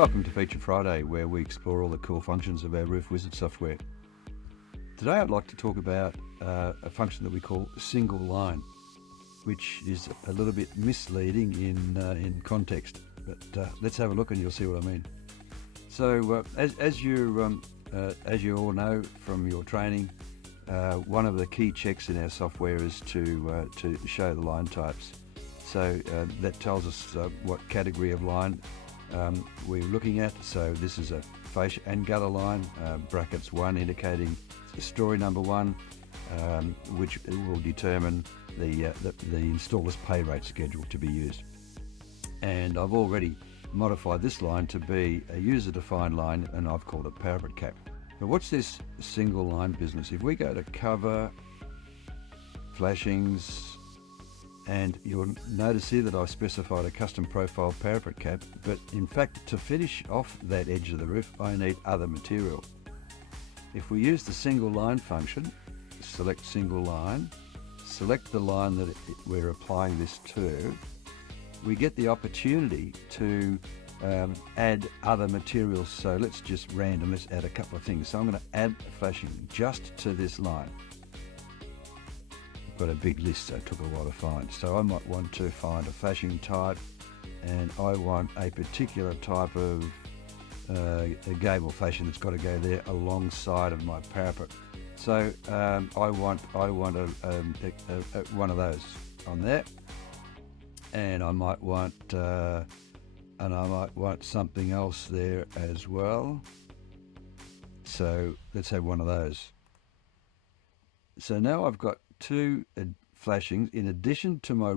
Welcome to Feature Friday, where we explore all the cool functions of our Roof Wizard software. Today I'd like to talk about a function that we call single line, which is a little bit misleading in context, but let's have a look and you'll see what I mean. So as you all know from your training, one of the key checks in our software is to show the line types. So that tells us what category of line we're looking at. So this is a fascia and gutter line, brackets 1 indicating story number 1, which will determine the installer's pay rate schedule to be used. And I've already modified this line to be a user-defined line, and I've called it parapet cap. But what's this single line business? If we go to cover, flashings, and you'll notice here that I've specified a custom profile parapet cap, but in fact to finish off that edge of the roof I need other material. If we use the single line function, select single line, select the line that we're applying this to, we get the opportunity to add other materials. So let's just let's add a couple of things. So I'm going to add a flashing just to this line. Got a big list, so it took a while to find. So I might want to find a flashing type, and I want a particular type of a gable flashing that's got to go there alongside of my parapet. So I want one of those on there, and I might want something else there as well. So let's have one of those. So now I've got two flashings. In addition to my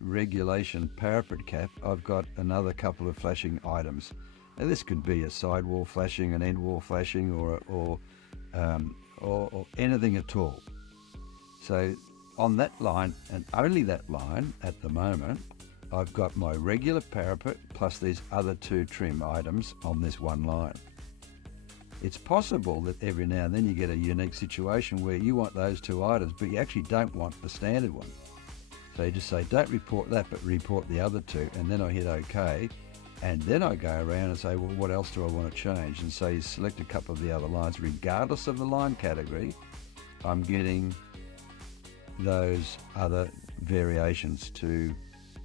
regulation parapet cap, I've got another couple of flashing items. Now this could be a sidewall flashing, an end wall flashing, or anything at all. So on that line, and only that line at the moment, I've got my regular parapet plus these other two trim items on this one line. It's possible that every now and then you get a unique situation where you want those two items, but you actually don't want the standard one. So you just say, don't report that, but report the other two, and then I hit OK. And then I go around and say, well, what else do I want to change? And so you select a couple of the other lines. Regardless of the line category, I'm getting those other variations to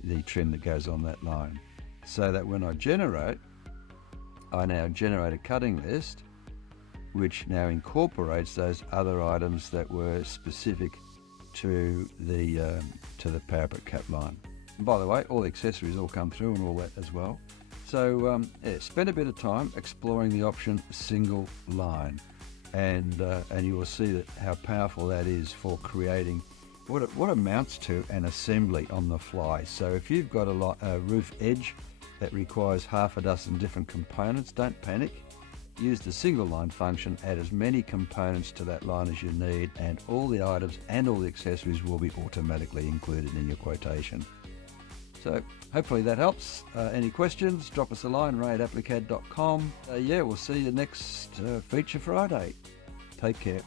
the trim that goes on that line. So that when I now generate a cutting list, which now incorporates those other items that were specific to the parapet cap line. And by the way, all the accessories all come through and all that as well. So spend a bit of time exploring the option single line, and you will see that how powerful that is for creating what amounts to an assembly on the fly. So if you've got a roof edge that requires half a dozen different components, don't panic. Use the single line function, add as many components to that line as you need, and all the items and all the accessories will be automatically included in your quotation. So hopefully that helps. Any questions, drop us a line, ray@applicad.com. We'll see you next Feature Friday. Take care.